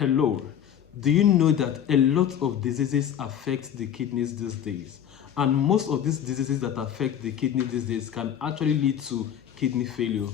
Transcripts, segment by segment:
Hello, do you know that a lot of diseases affect the kidneys these days? And most of these diseases that affect the kidney these days can actually lead to kidney failure.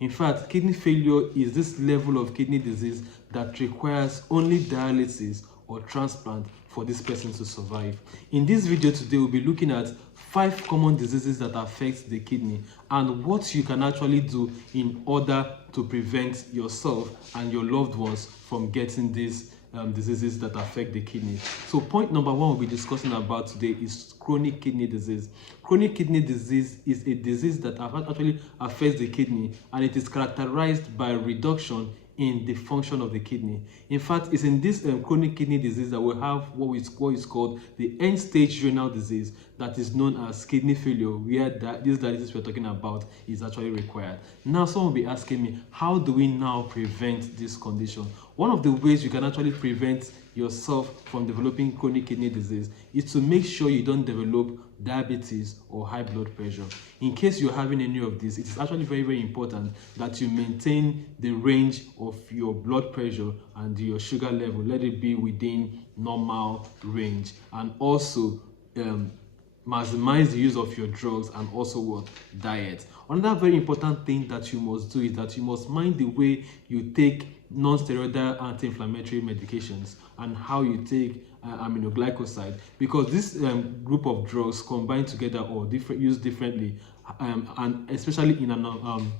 In fact, kidney failure is this level of kidney disease that requires only dialysis or transplant for this person to survive. In this video today, we'll be looking at 5 common diseases that affect the kidney and what you can actually do in order to prevent yourself and your loved ones from getting these diseases that affect the kidney. So point number 1 we'll be discussing about today is chronic kidney disease. Chronic kidney disease is a disease that actually affects the kidney, and it is characterized by reduction in the function of the kidney. In fact, it's in this chronic kidney disease that we have what is called the end-stage renal disease, that is known as kidney failure, where this dialysis we're talking about is actually required. Now, someone will be asking me, how do we now prevent this condition? One of the ways you can actually prevent yourself from developing chronic kidney disease is to make sure you don't develop diabetes or high blood pressure. In case you're having any of this, it is actually very important that you maintain the range of your blood pressure and your sugar level. Let it be within normal range, and also maximize the use of your drugs, and also what? Diet. Another very important thing that you must do is that you must mind the way you take non-steroidal anti-inflammatory medications and how you take aminoglycoside, because this group of drugs combined together or used differently, and especially in an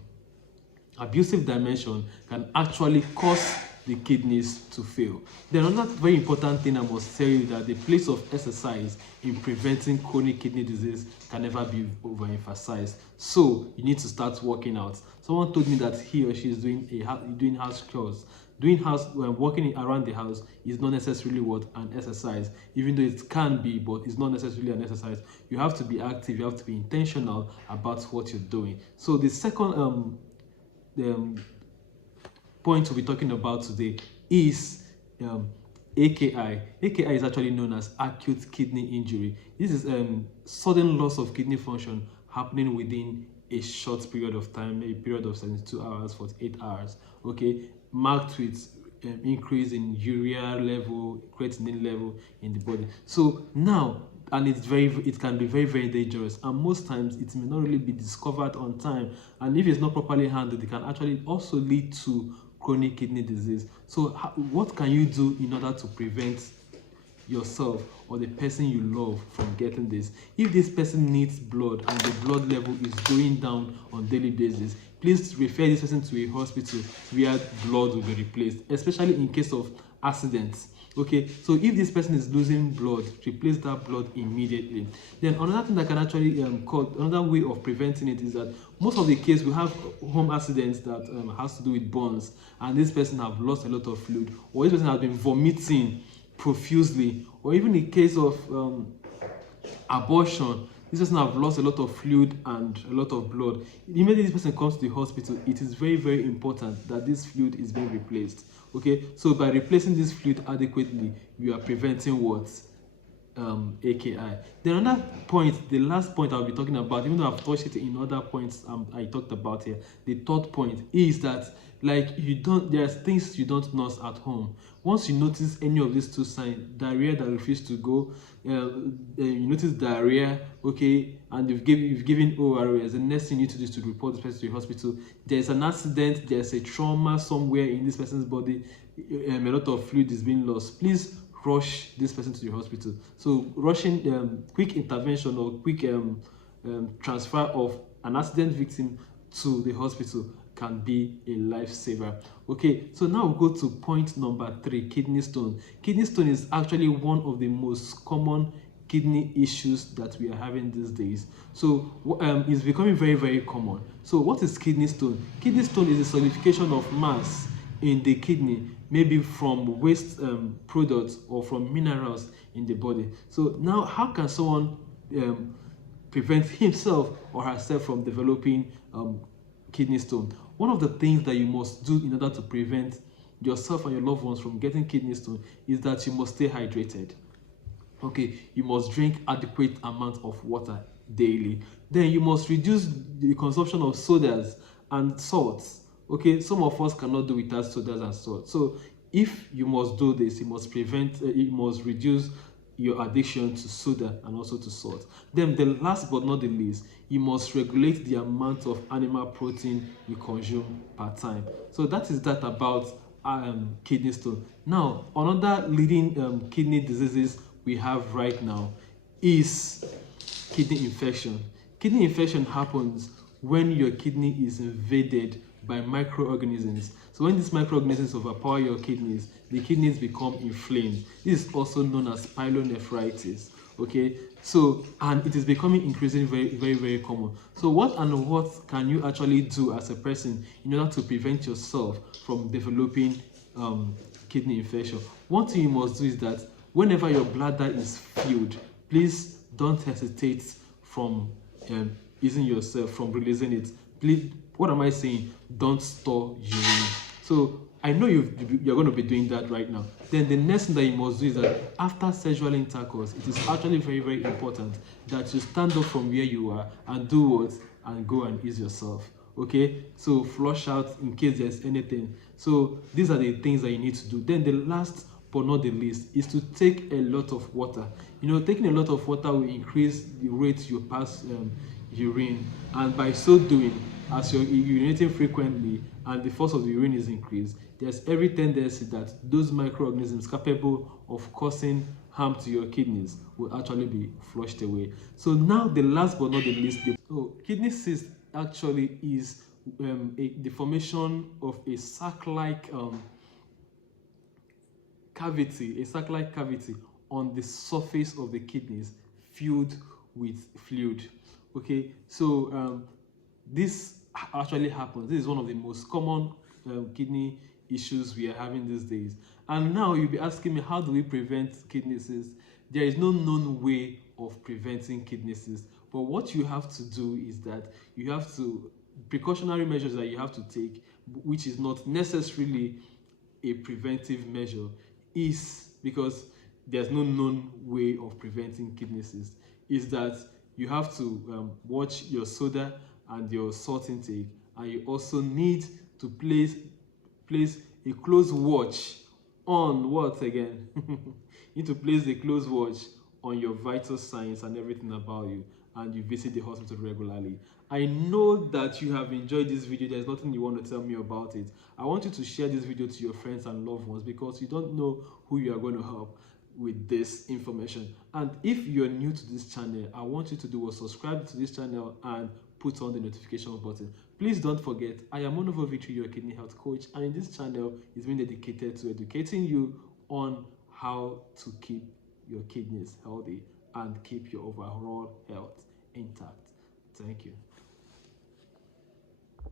abusive dimension, can actually cause the kidneys to fail. Then another very important thing I must tell you, that the place of exercise in preventing chronic kidney disease can never be overemphasized. So you need to start working out. Someone told me that he or she is doing house chores. Working around the house is not necessarily what an exercise, even though it can be, but it's not necessarily an exercise. You have to be active, you have to be intentional about what you're doing. So the second point we'll be talking about today is AKI. AKI is actually known as acute kidney injury. This is sudden loss of kidney function happening within a short period of time, maybe a period of 72 hours, 48 hours, okay, marked with increase in urea level, creatinine level in the body. So now, and it can be very dangerous, and most times it may not really be discovered on time, and if it's not properly handled, it can actually also lead to chronic kidney disease. So what can you do in order to prevent yourself or the person you love from getting this? If this person needs blood and the blood level is going down on daily basis, please refer this person to a hospital where blood will be replaced, especially in case of accidents. Okay, so if this person is losing blood, replace that blood immediately. Then another thing that can actually another way of preventing it is that most of the case we have home accidents that has to do with burns, and this person have lost a lot of fluid, or this person has been vomiting profusely, or even in case of abortion, this person have lost a lot of fluid and a lot of blood. Immediately this person comes to the hospital, it is very important that this fluid is being replaced. Okay, so by replacing this fluid adequately, we are preventing what? AKI. Then another point, the last point I'll be talking about, even though I've touched it in other points I talked about here, the third point is that, like, there's things you don't nurse at home. Once you notice any of these 2 signs, diarrhea that refuses to go, you notice diarrhea, okay, and you've given ORS, the next thing you need to do is to report this person to the hospital. There's an accident, there's a trauma somewhere in this person's body, a lot of fluid is being lost. Please rush this person to the hospital. So rushing quick intervention or quick transfer of an accident victim to the hospital can be a lifesaver. Okay, so now we'll go to point number 3, kidney stone. Kidney stone is actually one of the most common kidney issues that we are having these days. So it's becoming very common. So what is kidney stone? Kidney stone is a solidification of mass in the kidney, maybe from waste products or from minerals in the body. So now, how can someone prevent himself or herself from developing kidney stone? One of the things that you must do in order to prevent yourself and your loved ones from getting kidney stone is that you must stay hydrated. Okay, you must drink adequate amount of water daily. Then you must reduce the consumption of sodas and salts. Okay, some of us cannot do without sodas and salt. So if you must do this, you must reduce your addiction to soda and also to salt. Then the last but not the least, you must regulate the amount of animal protein you consume per time. So that is that about kidney stone. Now, another leading kidney diseases we have right now is kidney infection. Kidney infection happens when your kidney is invaded by microorganisms. So when these microorganisms overpower your kidneys, the kidneys become inflamed. This is also known as pyelonephritis. Okay, so and it is becoming increasingly very common. So what can you actually do as a person in order to prevent yourself from developing kidney infection? One thing you must do is that whenever your bladder is filled, please don't hesitate from using yourself, from releasing it. Please, what am I saying? Don't store urine. So I know you're going to be doing that right now. Then the next thing that you must do is that after sexual intercourse, it is actually very important that you stand up from where you are and do what? And go and ease yourself. Okay, so flush out in case there's anything. So these are the things that you need to do. Then the last but not the least is to take a lot of water. Taking a lot of water will increase the rate you pass urine, and by so doing, as you're urinating frequently and the force of the urine is increased, there's every tendency that those microorganisms capable of causing harm to your kidneys will actually be flushed away. So now the last but not the least, kidney cyst actually is the formation of a sac-like cavity on the surface of the kidneys filled with fluid. Okay, so this actually happens. This is one of the most common kidney issues we are having these days. And now you'll be asking me, how do we prevent kidney cysts? There is no known way of preventing kidney cysts, but what you have to do is that you have to precautionary measures that you have to take, which is not necessarily a preventive measure, is because there's no known way of preventing kidney cysts, is that you have to watch your soda and your salt intake, and you also need to place a close watch on what again? You need to place a close watch on your vital signs and everything about you, and you visit the hospital regularly. I know that you have enjoyed this video. There's nothing you want to tell me about it. I want you to share this video to your friends and loved ones, because you don't know who you are going to help with this information. And if you're new to this channel, I want you to do was subscribe to this channel and put on the notification button. Please don't forget, I am Onovo Victory, your kidney health coach, and in this channel is being dedicated to educating you on how to keep your kidneys healthy and keep your overall health intact. Thank you.